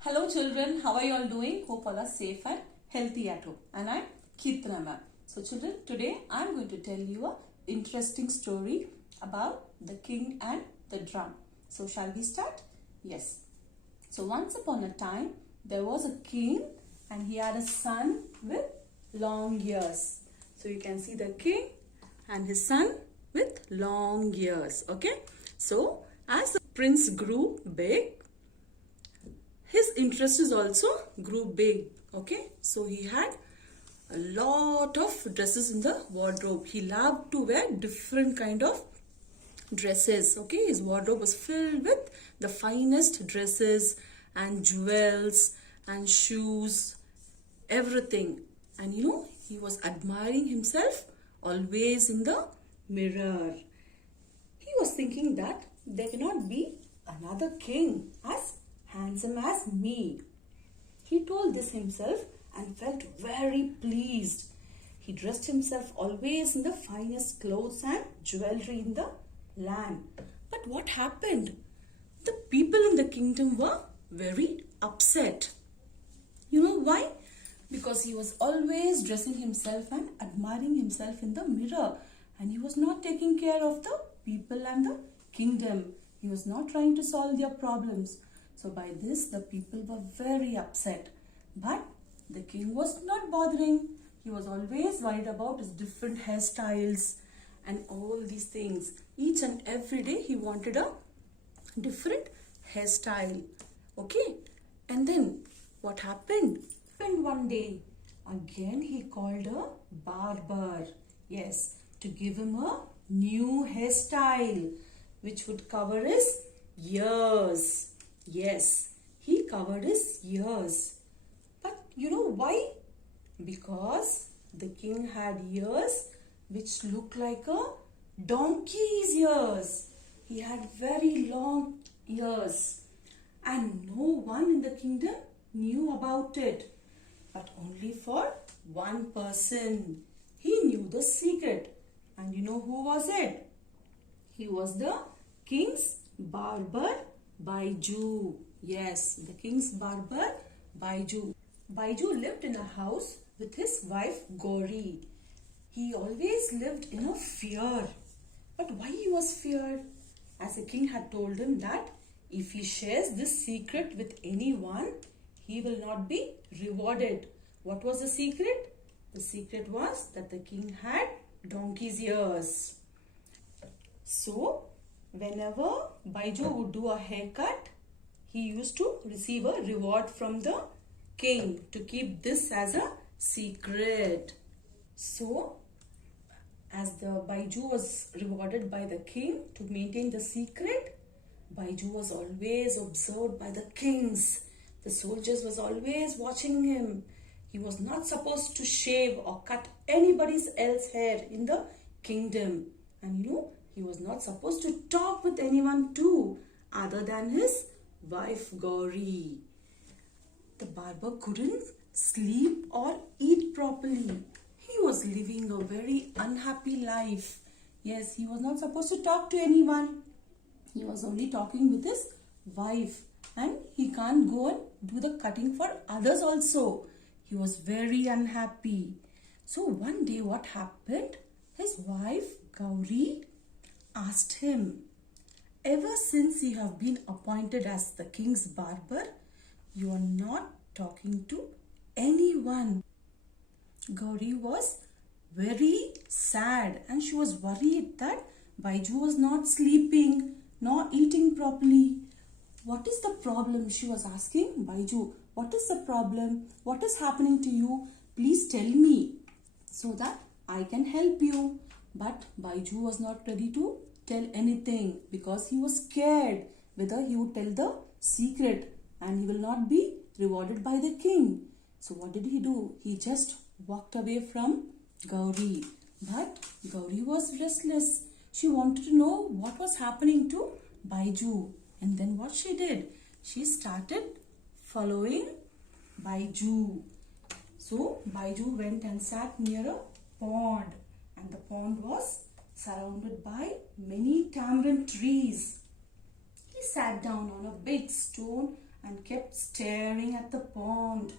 Hello children, how are you all doing? Hope all are safe and healthy at home. And I'm Kirtana ma'am. So children, today I'm going to tell you a interesting story about the king and the drum. So shall we start? Yes. So once upon a time, there was a king and he had a son with long ears. So you can see the king and his son with long ears. Okay. So as the prince grew big, his interests also grew big. Okay, so he had a lot of dresses in the wardrobe. He loved to wear different kind of dresses. Okay, his wardrobe was filled with the finest dresses and jewels and shoes, everything. And he was admiring himself always in the mirror. He was thinking that there cannot be another king as handsome as me. He told this himself and felt very pleased. He dressed himself always in the finest clothes and jewelry in the land. But what happened? The people in the kingdom were very upset. You know why? Because he was always dressing himself and admiring himself in the mirror, and he was not taking care of the people and the kingdom. He was not trying to solve their problems. So by this, the people were very upset. But the king was not bothering. He was always worried about his different hairstyles and all these things. Each and every day he wanted a different hairstyle. Okay. And then what happened? And one day, again he called a barber. Yes, to give him a new hairstyle which would cover his ears. Yes, he covered his ears. But you know why? Because the king had ears which looked like a donkey's ears. He had very long ears, and no one in the kingdom knew about it. But only for one person. He knew the secret. And you know who was it? He was the king's barber, Baiju. Yes, the king's barber, Baiju. Baiju lived in a house with his wife Gauri. He always lived in a fear. But why he was feared? As the king had told him that if he shares this secret with anyone, he will not be rewarded. What was the secret? The secret was that the king had donkey's ears. So, whenever Baiju would do a haircut, he used to receive a reward from the king to keep this as a secret. So, as the Baiju was rewarded by the king to maintain the secret, Baiju was always observed by the kings. The soldiers was always watching him. He was not supposed to shave or cut anybody's else hair in the kingdom. And he was not supposed to talk with anyone too, other than his wife Gauri. The barber couldn't sleep or eat properly. He was living a very unhappy life. Yes, he was not supposed to talk to anyone. He was only talking with his wife, and he can't go and do the cutting for others also. He was very unhappy. So one day what happened? His wife Gauri asked him, ever since you have been appointed as the king's barber, you are not talking to anyone. Gauri was very sad and she was worried that Baiju was not sleeping, nor eating properly. What is the problem? She was asking Baiju, what is the problem? What is happening to you? Please tell me so that I can help you. But Baiju was not ready to tell anything because he was scared whether he would tell the secret and he will not be rewarded by the king. So what did he do? He just walked away from Gauri. But Gauri was restless. She wanted to know what was happening to Baiju. And then what she did? She started following Baiju. So Baiju went and sat near a pond, and the pond was surrounded by many tamarind trees. He sat down on a big stone and kept staring at the pond.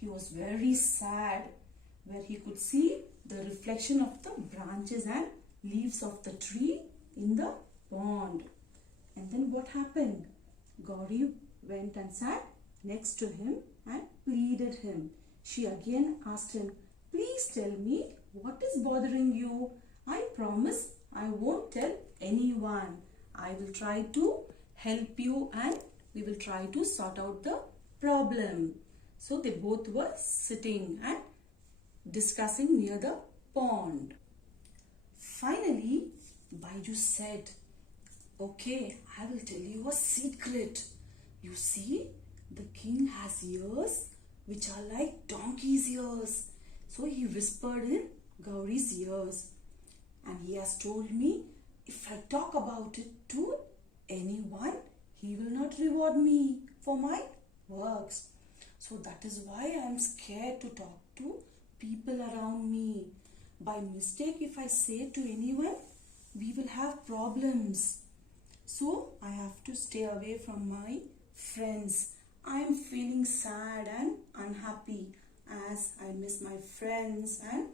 He was very sad, where he could see the reflection of the branches and leaves of the tree in the pond. And then what happened? Gauri went and sat next to him and pleaded him. She again asked him, "Please tell me what is bothering you. I promise I won't tell anyone. I will try to help you and we will try to sort out the problem." So they both were sitting and discussing near the pond. Finally, Baiju said, "Okay, I will tell you a secret. You see, the king has ears which are like donkey's ears." So he whispered in Gauri's ears. "And he has told me if I talk about it to anyone, he will not reward me for my works. So that is why I am scared to talk to people around me. By mistake, if I say to anyone, we will have problems. So I have to stay away from my friends. I am feeling sad and unhappy as I miss my friends and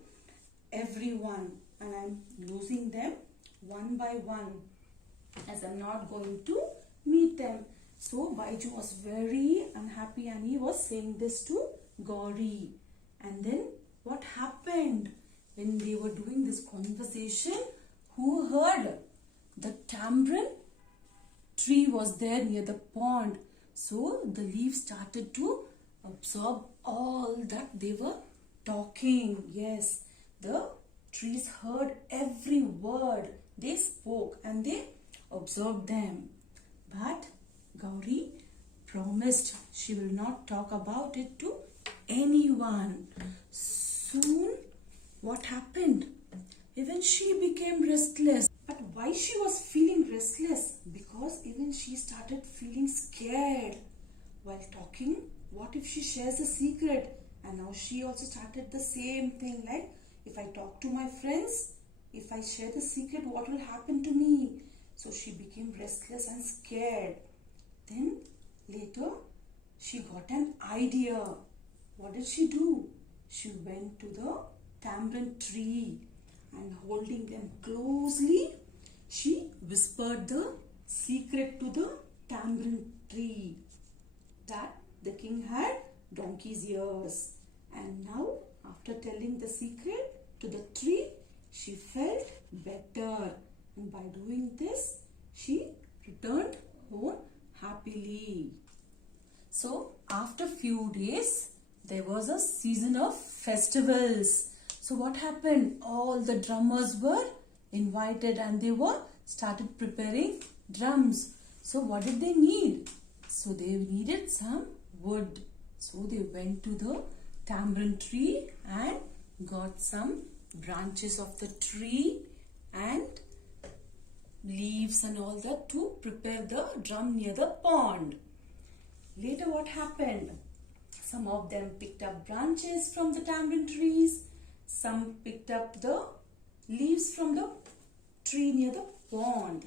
everyone, and I am losing them one by one as I am not going to meet them." So Baiju was very unhappy and he was saying this to Gauri. And then what happened? When they were doing this conversation, who heard? The tamarind tree was there near the pond. So the leaves started to absorb all that they were talking. Yes, the trees heard every word they spoke and they observed them. But Gauri promised she will not talk about it to anyone. Soon, what happened? Even she became restless. But why she was feeling restless? Because even she started feeling scared while talking. What if she shares a secret? And now she also started the same thing, like, if I talk to my friends, if I share the secret, what will happen to me? So she became restless and scared. Then later she got an idea. What did she do? She went to the tamarind tree and holding them closely, she whispered the secret to the tamarind tree that the king had donkey's ears. And now, after telling the secret to the tree, she felt better. And by doing this, she returned home happily. So, after few days, there was a season of festivals. So, what happened? All the drummers were invited and they were started preparing drums. So, what did they need? So, they needed some wood. So, they went to the tamarind tree and got some branches of the tree and leaves and all that to prepare the drum near the pond. Later what happened? Some of them picked up branches from the tamarind trees. Some picked up the leaves from the tree near the pond.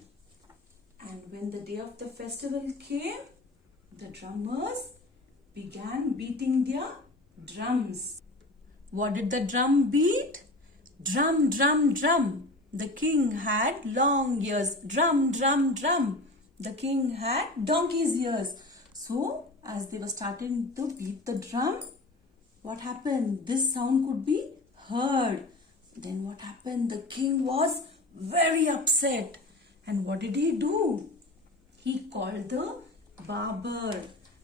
And when the day of the festival came, the drummers began beating their drums. What did the drum beat? Drum, drum, drum. The king had long ears. Drum, drum, drum. The king had donkey's ears. So, as they were starting to beat the drum, what happened? This sound could be heard. Then what happened? The king was very upset. And what did he do? He called the barber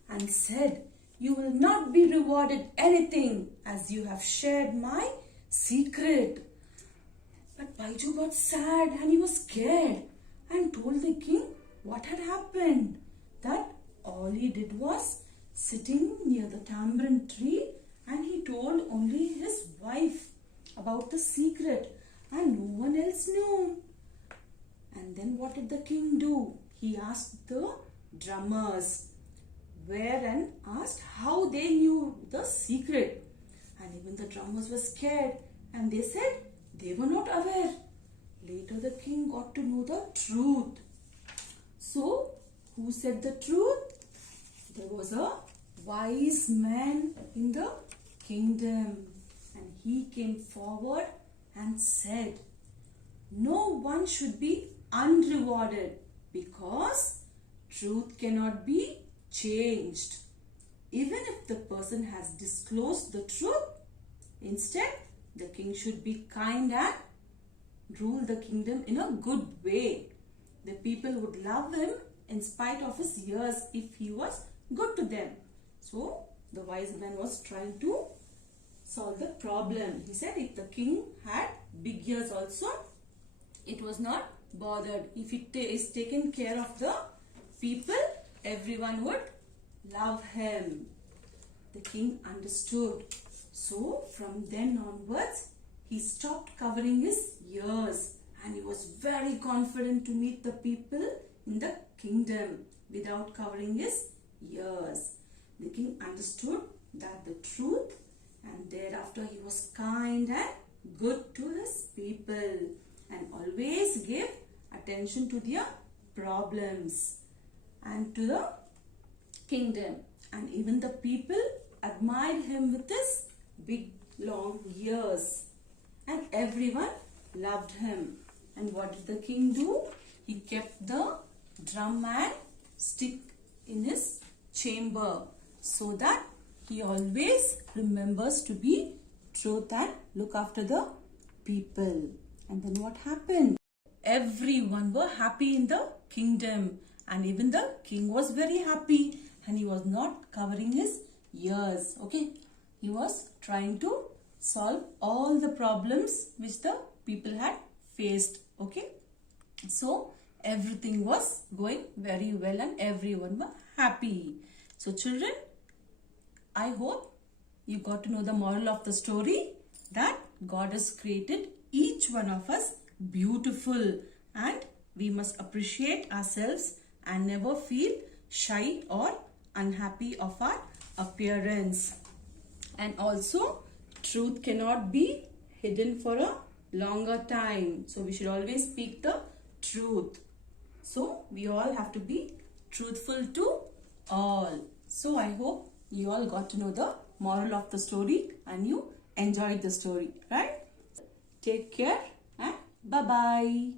and said, "You will not be rewarded anything as you have shared my secret." But Baiju got sad and he was scared and told the king what had happened. That all he did was sitting near the tamarind tree and he told only his wife about the secret and no one else knew. And then what did the king do? He asked the drummers where and asked how they knew the secret. And even the drummers were scared and they said they were not aware. Later the king got to know the truth. So, who said the truth? there was a wise man in the kingdom, and he came forward and said, no one should be unrewarded because truth cannot be changed. Even if the person has disclosed the truth, instead the king should be kind and rule the kingdom in a good way. The people would love him in spite of his years if he was good to them. So the wise man was trying to solve the problem. He said if the king had big ears also, it was not bothered. If it is taken care of the people, everyone would love him. The king understood. So from then onwards, he stopped covering his ears, and he was very confident to meet the people in the kingdom without covering his ears. The king understood that the truth, and thereafter he was kind and good to his people and always gave attention to their problems and to the kingdom. And even the people admired him with his big long ears, and everyone loved him. And what did the king do? He kept the drum and stick in his chamber so that he always remembers to be truth and look after the people. And then what happened? Everyone were happy in the kingdom, and even the king was very happy, and he was not covering his ears. Okay, he was trying to solve all the problems which the people had faced. Okay, so everything was going very well and everyone were happy. So children, I hope you got to know the moral of the story, that God has created each one of us beautiful, and we must appreciate ourselves and never feel shy or unhappy of our appearance. And also, truth cannot be hidden for a longer time. So we should always speak the truth. So we all have to be truthful to all. So I hope you all got to know the moral of the story and you enjoyed the story, right? Take care and bye-bye.